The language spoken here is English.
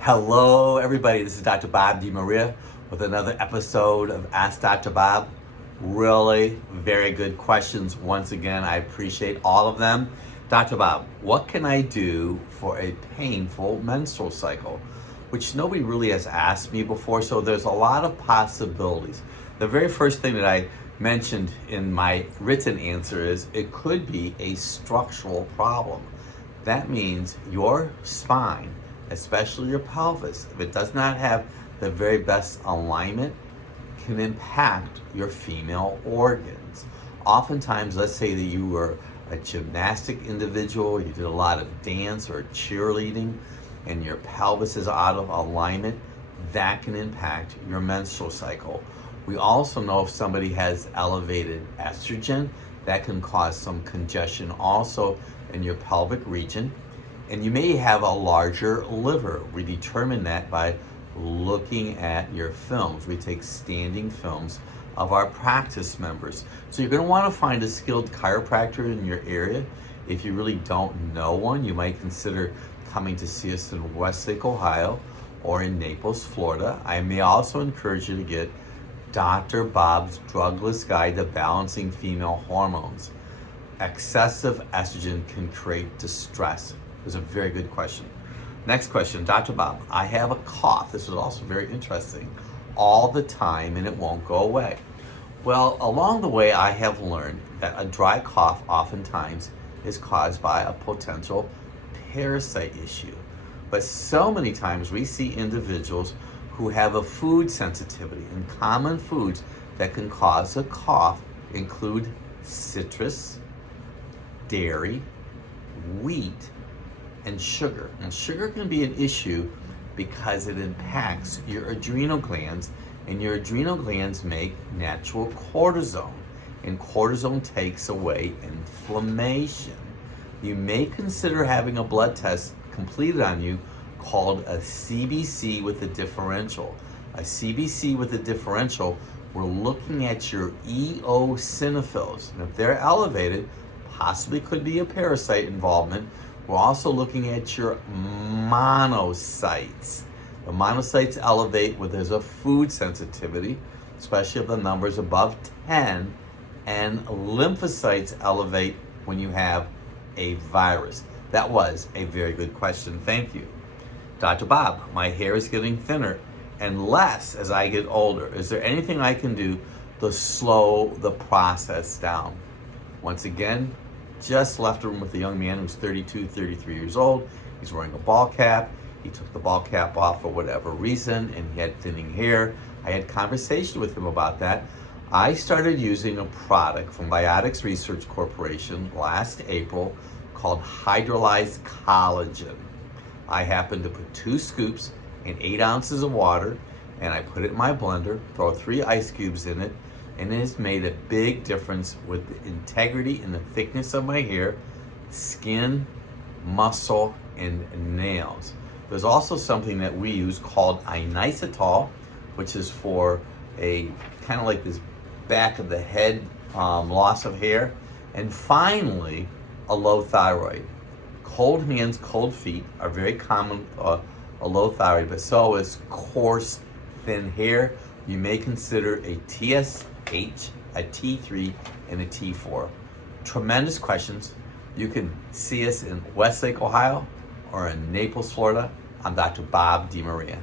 Hello, everybody. This is Dr. Bob DeMaria with another episode of Ask Dr. Bob. Really very good questions. Once again, I appreciate all of them. Dr. Bob, what can I do for a painful menstrual cycle? Which nobody really has asked me before, so there's a lot of possibilities. The very first thing that I mentioned in my written answer is it could be a structural problem. That means your spine, especially your pelvis, if it does not have the very best alignment, can impact your female organs. Oftentimes, let's say that you were a gymnastic individual, you did a lot of dance or cheerleading, and your pelvis is out of alignment, that can impact your menstrual cycle. We also know if somebody has elevated estrogen, that can cause some congestion also in your pelvic region. And you may have a larger liver. We determine that by looking at your films. We take standing films of our practice members. So you're going to want to find a skilled chiropractor in your area. If you really don't know one, you might consider coming to see us in Westlake, Ohio, or in Naples, Florida. I may also encourage you to get Dr. Bob's Drugless Guide to Balancing Female Hormones. Excessive estrogen can create distress. It was a very good question. Next question, Dr. Bob, I have a cough. This is also very interesting. All the time and it won't go away. Well, along the way, I have learned that a dry cough oftentimes is caused by a potential parasite issue. But so many times we see individuals who have a food sensitivity, and common foods that can cause a cough include citrus, dairy, wheat, and sugar. And sugar can be an issue because it impacts your adrenal glands, and your adrenal glands make natural cortisone, and cortisone takes away inflammation. You may consider having a blood test completed on you called a CBC with a differential. A CBC with a differential, we're looking at your eosinophils, and if they're elevated, possibly could be a parasite involvement. We're also looking at your monocytes. The monocytes elevate when there's a food sensitivity, especially if the number's above 10, and lymphocytes elevate when you have a virus. That was a very good question. Thank you. Dr. Bob, my hair is getting thinner and less as I get older. Is there anything I can do to slow the process down? Once again, just left a room with a young man who's 32, 33 years old. He's wearing a ball cap. He took the ball cap off for whatever reason, and he had thinning hair. I had conversation with him about that. I started using a product from Biotics Research Corporation last April called Hydrolyzed Collagen. I happened to put 2 scoops in 8 ounces of water, and I put it in my blender, throw 3 ice cubes in it, and it has made a big difference with the integrity and the thickness of my hair, skin, muscle, and nails. There's also something that we use called inositol, which is for a kind of like this back of the head loss of hair. And finally, a low thyroid. Cold hands, cold feet are very common, a low thyroid, but so is coarse, thin hair. You may consider a TSH, a T3, and a T4. Tremendous questions. You can see us in Westlake, Ohio, or in Naples, Florida. I'm Dr. Bob DeMaria.